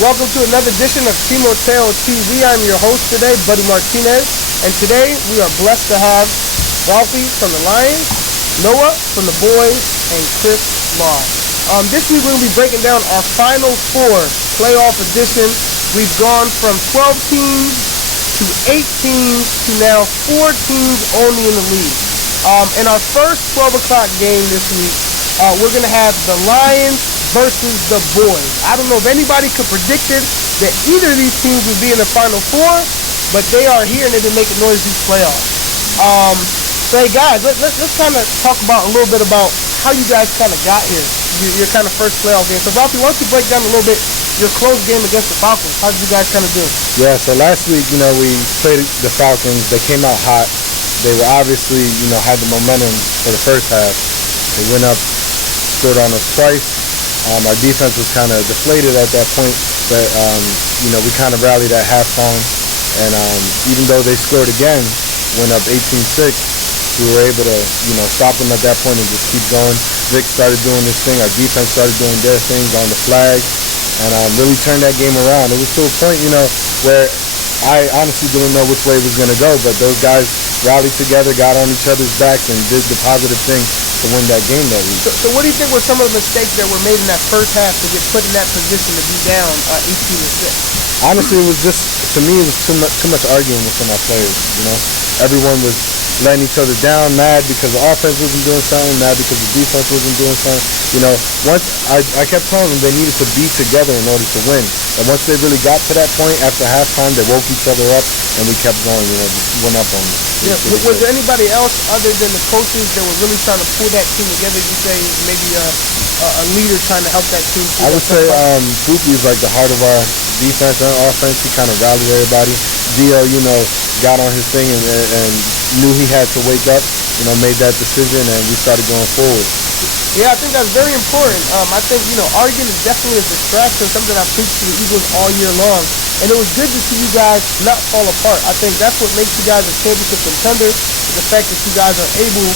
Welcome to another edition of Timo Teo TV. I'm your host today, Buddy Martinez, and today we are blessed to have Ralphie from the Lions, Noah from the Boys, and Chris Law. This week we're going to be breaking down our Final Four playoff edition. We've gone from 12 teams to 8 teams to now 4 teams only in the league. In our first 12 o'clock game this week, we're going to have the Lions versus the Boys. I don't know if anybody could predict it, that either of these teams would be in the Final Four, but they are here and they've been making noise these playoffs. So hey guys, let's kind of talk about a little bit about how you guys kind of got here, your kind of first playoff game. So Ralphie, why don't you break down a little bit your close game against the Falcons? How did you guys kind of do? Yeah, so last week, we played the Falcons. They came out hot. They were obviously, had the momentum for the first half. They went up, scored on us twice. Our defense was kind of deflated at that point, but, we kind of rallied at halftime. And even though they scored again, went up 18-6, we were able to, stop them at that point and just keep going. Vic started doing this thing. Our defense started doing their things on the flag and really turned that game around. It was to a point, where I honestly didn't know which way it was going to go, but those guys rallied together, got on each other's backs, and did the positive thing to win that game that week. So what do you think were some of the mistakes that were made in that first half to get put in that position to be down 18-6? Honestly, it was just, to me, it was too much arguing within our players. Everyone was letting each other down, mad because the offense wasn't doing something, mad because the defense wasn't doing something. Once I kept telling them they needed to be together in order to win. And once they really got to that point after halftime, they woke each other up and we kept going. Just went up on them. Yeah. Was there anybody else other than the coaches that were really trying to pull that team together? You say maybe a leader trying to help that team? I would say Goopy is like the heart of our defense and offense. He kind of rallied everybody. Dio, got on his thing and knew he had to wake up, made that decision, and we started going forward. Yeah, I think that's very important. I think, arguing is definitely a distraction, something I preach to the Eagles all year long. And it was good to see you guys not fall apart. I think that's what makes you guys a championship contender, is the fact that you guys are able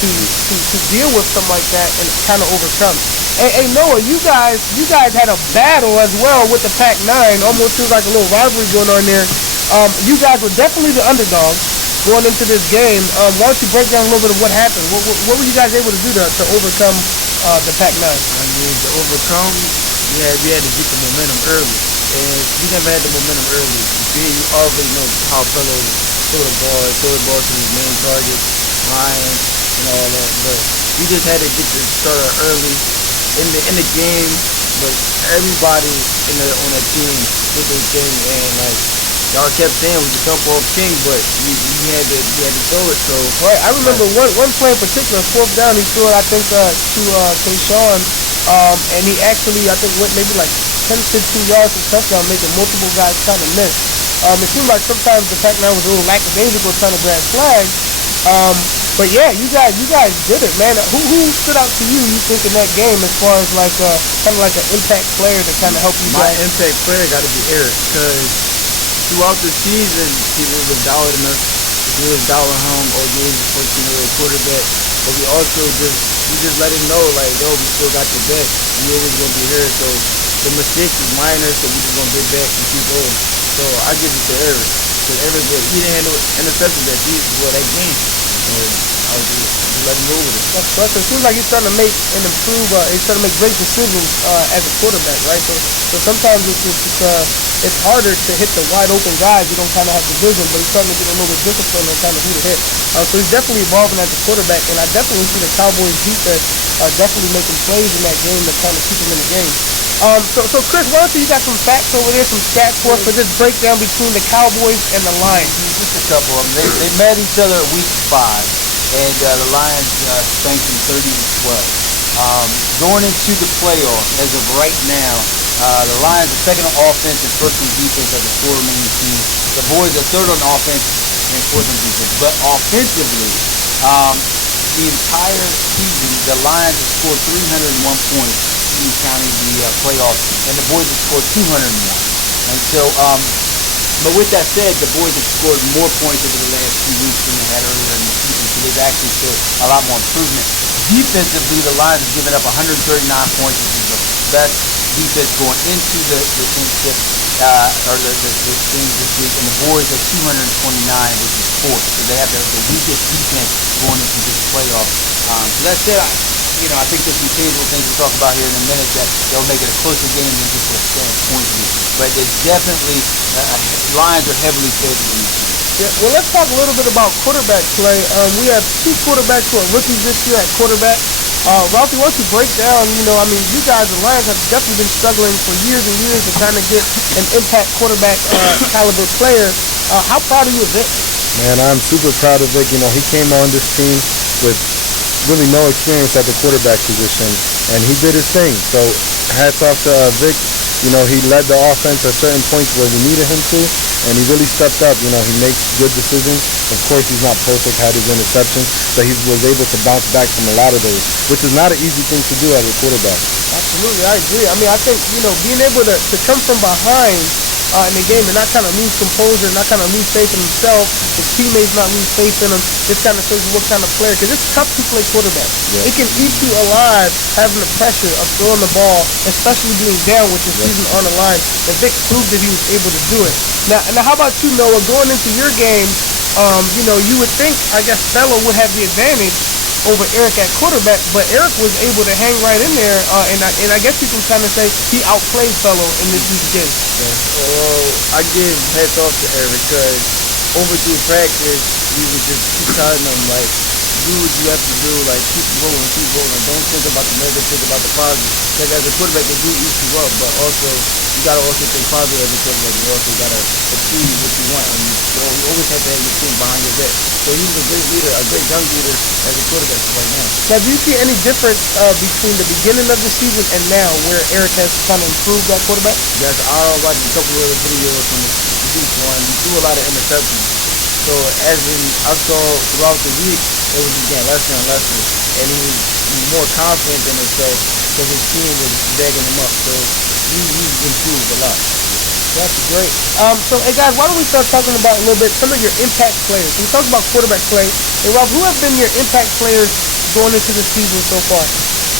to deal with something like that and kind of overcome. Hey Noah, you guys had a battle as well with the Pac-9. Almost feels like a little rivalry going on there. You guys were definitely the underdogs going into this game. Why don't you break down a little bit of what happened? What were you guys able to do to overcome the Pac-9? To overcome, we had to get the momentum early. And we never had the momentum early. You already know how fellows throw the ball to his main targets, Ryan, and all that. But we just had to get the starter early in the game. But everybody on that team did their thing, and y'all kept saying it was a dump off king, but we had to throw it. So right, I remember one play in particular, fourth down, he threw it I think to Tayshawn, and he actually I think went maybe like 10-15 yards for touchdown, making multiple guys kind of miss. It seemed like sometimes the Pac-9 was a little lackadaisical trying to grab flags. But yeah, you guys did it, man. Who stood out to you think in that game as far as kind of like an impact player to kind of help you guys? My impact player got to be Eric, because throughout the season, people was doubting us. We was doubting him, or he was a 14-year-old quarterback. But we also just let him know, we still got your back. We always gonna be here. So the mistakes is minor, so we just gonna get back and keep going. So I give it to Eric, because Eric he didn't have no interceptions that game. So I was just let him go with it. That's right. So it seems like he's starting to make and improve. He's starting to make great decisions as a quarterback, right? So sometimes it's harder to hit the wide open guys. You don't kind of have the vision, but he's starting to get a little bit disciplined on kind of who to hit. So he's definitely evolving as a quarterback, and I definitely see the Cowboys defense definitely making plays in that game to kind of keep them in the game. So Chris, why don't you got some facts over there, some stats for us for this breakdown between the Cowboys and the Lions? Just a couple of them. They met each other at week 5, and the Lions spanked them 30-12. Going into the playoffs, as of right now, the Lions are second on offense and first on defense as the 4 remaining teams. The Boys are third on offense and fourth on defense. But offensively, the entire season, the Lions have scored 301 points, even counting the playoffs, and the Boys have scored 201. And so, but with that said, the Boys have scored more points over the last few weeks than they had earlier in the season, so they've actually showed a lot more improvement. Defensively, the Lions have given up 139 points, which is the best defense going into the championship or the games this week, and the boys at 229, which is fourth. So they have the weakest defense going into this playoff. So that said, I think there's some tangible things we'll talk about here in a minute that they'll make it a closer game than just a standpoint view. But it's definitely Lions are heavily favored in this game. Yeah, well, let's talk a little bit about quarterback play. We have two quarterbacks who are rookies this year at quarterback. Ralphie, why don't you break down, you guys, the Lions have definitely been struggling for years and years to kind of get an impact quarterback caliber player. How proud are you of Vic? Man, I'm super proud of Vic. He came on this team with really no experience at the quarterback position, and he did his thing. So hats off to Vic. He led the offense at certain points where we needed him to, and he really stepped up. He makes good decisions. Of course, he's not perfect, had his interceptions, but he was able to bounce back from a lot of those, which is not an easy thing to do as a quarterback. Absolutely, I agree. I think, being able to come from behind in the game and not kind of lose composure, not kind of lose faith in himself, his teammates not lose faith in him, this kind of shows you what kind of player, because it's tough to play quarterback. Yeah. It can eat you alive having the pressure of throwing the ball, especially being down with your season on the line. And Vic proved that he was able to do it. Now how about you, Noah, going into your game, you would think, I guess, Bello would have the advantage over Eric at quarterback, but Eric was able to hang right in there, and I guess you can kind of say he outplayed Bello in this week's game. Yes. I give heads off to Eric because over through practice, we would just keep telling him, like, do what you have to do, like, keep rolling. Don't think about the negative, think about the positive. Because as a quarterback, they do eat you up, but also, you got to also think positive as a quarterback. You also got to achieve what you want, and you always have to have your team behind your back. So he was a great leader, a great young leader as a quarterback right now. Now, do you see any difference between the beginning of the season and now, where Eric has kind of improved that quarterback? Yes, I watched a couple of the videos from the week one. He threw a lot of interceptions. So as I saw throughout the week, it was just getting lesser and lesser, and he was more confident in himself because his team was bagging him up. So he's improved a lot. That's great. So, hey guys, why don't we start talking about a little bit some of your impact players? We talked about quarterback play. Hey, Rob, who have been your impact players going into the season so far?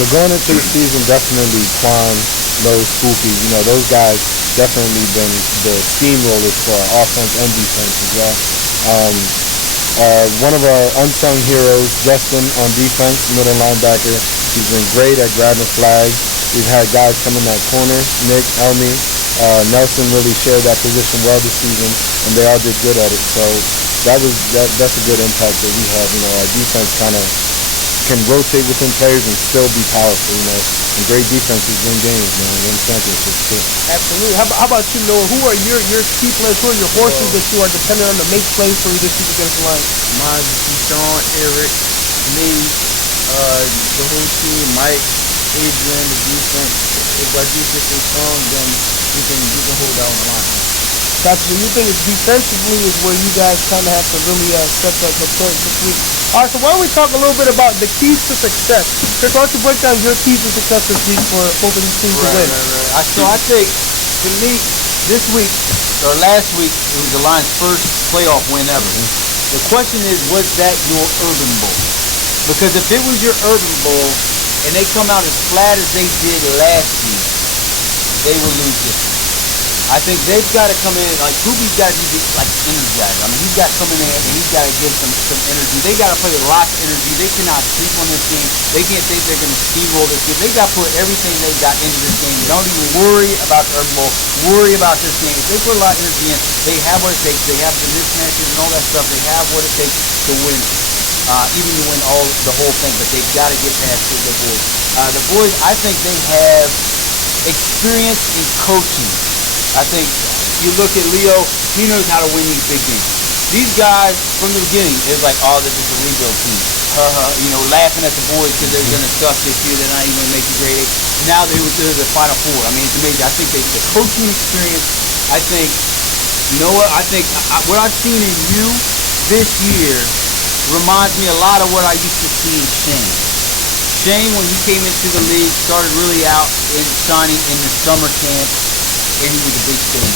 So going into the season, definitely Quan, Lowe, Spoofy. Those guys definitely been the steamrollers for our offense and defense as well. One of our unsung heroes, Justin, on defense, middle linebacker. He's been great at grabbing flags. We've had guys come in that corner, Nick, Elmi, Nelson really shared that position well this season, and they all did good at it. So that's a good impact that we have. Our defense kind of can rotate within players and still be powerful. And great defenses win games, win championships too. Absolutely. How about you, Noah? Who are your key players? Who are your horses that you are dependent on to make plays for you this week against the Lions? Mine is Deshaun, Eric, me, the whole team, Mike, Adrian, the defense. If our defense is strong, then we can hold down the line. Gotcha. So you think it's defensively is where you guys kind of have to really set the point this week. All right, so why don't we talk a little bit about the keys to success? Chris, why don't you break down your keys to success this week for both of these teams to win? Right. So I think, for me, this week, or last week, it was the Lions' first playoff win ever. The question is, was that your Urban Bowl? Because if it was your Urban Bowl, and they come out as flat as they did last week, they will lose this week. I think they've got to come in, like, Poopy's got to be, like, energized. I mean, he's got to come in there and he's got to give some energy. They got to play with lots of energy. They cannot sleep on this game. They can't think they're going to steamroll this game. They got to put everything they got into this game. Don't even worry about the Urban Bowl. Worry about this game. If they put a lot of energy in, they have what it takes. They have the mismatches and all that stuff. They have what it takes to win. Even to win the whole thing, but they've got to get past the boys. The boys, I think they have experience in coaching. I think you look at Leo, he knows how to win these big games. These guys, from the beginning, it was like, oh, this is a rebuild team. Laughing at the boys because they're going to suck this year. They're not even going to make the grade 8. Now they're the Final Four. I mean, it's amazing. I think the coaching experience, I think, I think what I've seen in you this year reminds me a lot of what I used to see in Shane. Shane, when he came into the league, started really out in signing in the summer camp, and he was a big fan.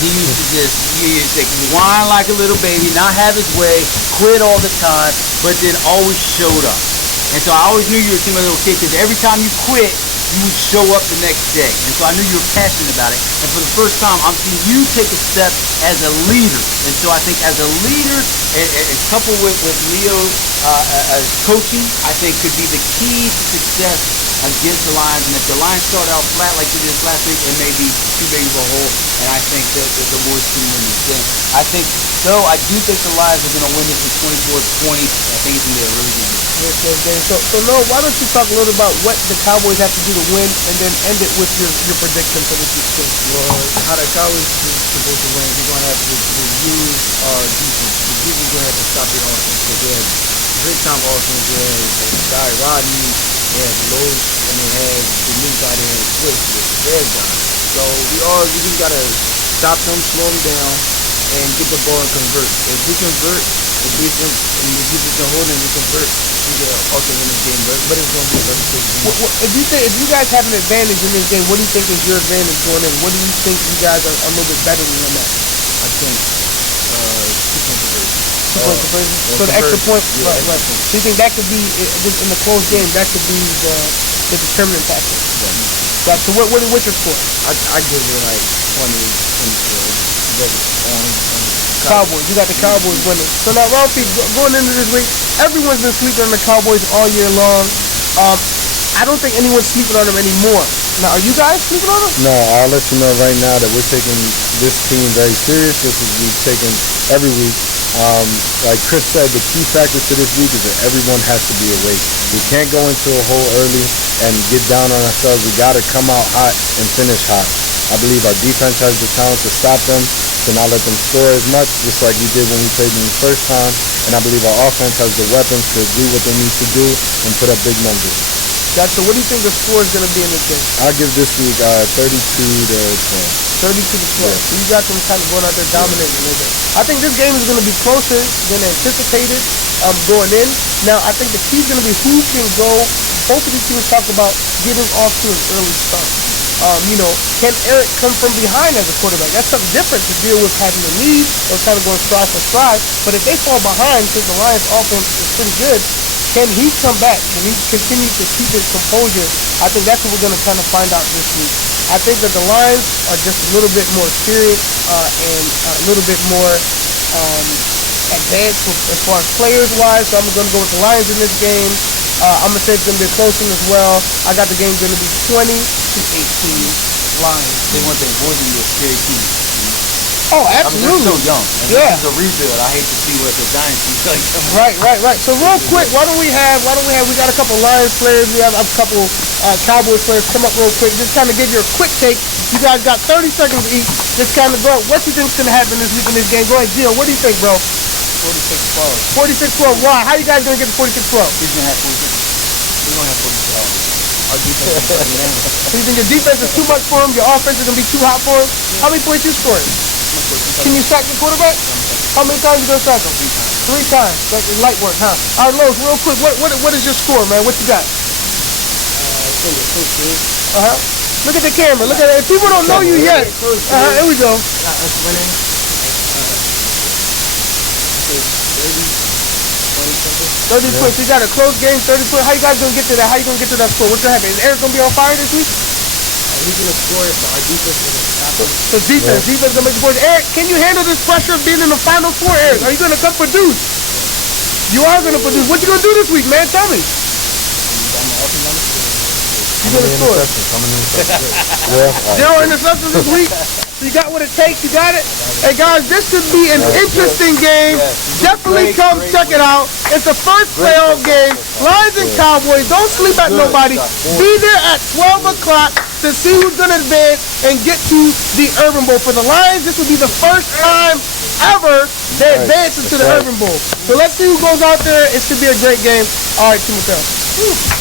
He used to whine like a little baby, not have his way, quit all the time, but then always showed up. And so I always knew you were a little kid because every time you quit, you would show up the next day. And so I knew you were passionate about it. And for the first time, I'm seeing you take a step as a leader. And so I think as a leader, and coupled with Leo's coaching, I think could be the key to success against the Lions. And if the Lions start out flat like they did last week, it may be too big of a hole. And I think that the boys can win this game. I do think the Lions are going to win this in 24-20. I think it's going to be a really good game. Yes, yes, game. So Noah, why don't you talk a little about what the Cowboys have to do to win, and then end it with your prediction for this week's game? Well, how the Cowboys is supposed to win, we're going to have to use our defense. The defense is going to have to stop their offense because they have big-time offense. They have the guy Rodney, they have Los, and they have the new guy they have Swift, the bad guy. So we just got to stop them, slow them down, and get the ball and convert. If we convert, the defense can hold it and we convert, we can also win this game. But it's going to be a very close game. If you guys have an advantage in this game, what do you think is your advantage going in? What do you think you guys are a little bit better than them at? I think 2-point conversion. 2-point conversion? So the extra point? Yeah, Right, extra right. point. So you think that could be, just in the close game, that could be the determining factor? Yeah. Gotcha. So what's your score? I give it like 20-24. Cowboys. You got the Cowboys winning. So now, Ralphie, going into this week, everyone's been sleeping on the Cowboys all year long. I don't think anyone's sleeping on them anymore. Now, are you guys sleeping on them? No, I'll let you know right now that we're taking this team very serious, just as we've taken every week. Like Chris said, the key factor to this week is that everyone has to be awake. We can't go into a hole early and get down on ourselves. We got to come out hot and finish hot. I believe our defense has the talent to stop them, to not let them score as much, just like we did when we played them the first time. And I believe our offense has the weapons to do what they need to do and put up big numbers. Gotcha. What do you think the score is going to be in this game? I'll give this week 32-12. 32-12. Yeah. So you got them kind of going out there dominating a little bit. I think this game is going to be closer than anticipated going in. Now, I think the key is going to be who can go. Both of these teams talk about getting off to an early start. Can Eric come from behind as a quarterback? That's something different to deal with having the lead or kind of going stride for stride. But if they fall behind, since the Lions' offense is pretty good, can he come back? Can he continue to keep his composure? I think that's what we're going to kind of find out this week. I think that the Lions are just a little bit more serious and a little bit more advanced as far as players-wise. So I'm going to go with the Lions in this game. I'm going to say it's going to be a close one as well. I got the game going to be 20-18 Lions. They want their boys to be a scary team. Oh, I mean, absolutely. they're so young. And Yeah. This is a rebuild. I hate to see what the dynasty is like. Right. So real quick, we got a couple Lions players, we have a couple Cowboys players come up real quick. Just kind of give you a quick take. You guys got 30 seconds each. Just kind of go, what you think's going to happen this week in this game? Go ahead, Gio. What do you think, bro? 46-12. 46-12. Why? How you guys going to get to 46-12? He's going to have 46. We're going to have 46. Our defense is shutting down. So you think your defense is too much for him? Your offense is going to be too hot for him? How many points you scoring? Can you sack the quarterback? How many times you going to sack him? 3 times. That's light work, huh? All right, Los, real quick, what is your score, man? What you got? I think it's 16. Look at the camera. Look at it. If people don't know you yet. Here we go. Us winning. 30 something. 30 points. You got a close game, 30 points. How you guys going to get to that? How you going to get to that score? What's going to happen? Is Eric going to be on fire this week? He's going to score it, but our defense is going to stop him. So defense going to make the points. Eric, can you handle this pressure of being in the Final Four, Eric? Are you going to come produce? You are going to produce. What you going to do this week, man? Tell me. You're going to score. Yeah. 0 interceptions this week. So you got what it takes. You got it. Hey guys, this could be an interesting game. Definitely come check it out. It's the first playoff game. Lions and Cowboys. Don't sleep at nobody. Be there at 12 o'clock to see who's going to advance and get to the Urban Bowl. For the Lions, this will be the first time ever they advance into the Urban Bowl. So let's see who goes out there. It should be a great game. All right, Timothy.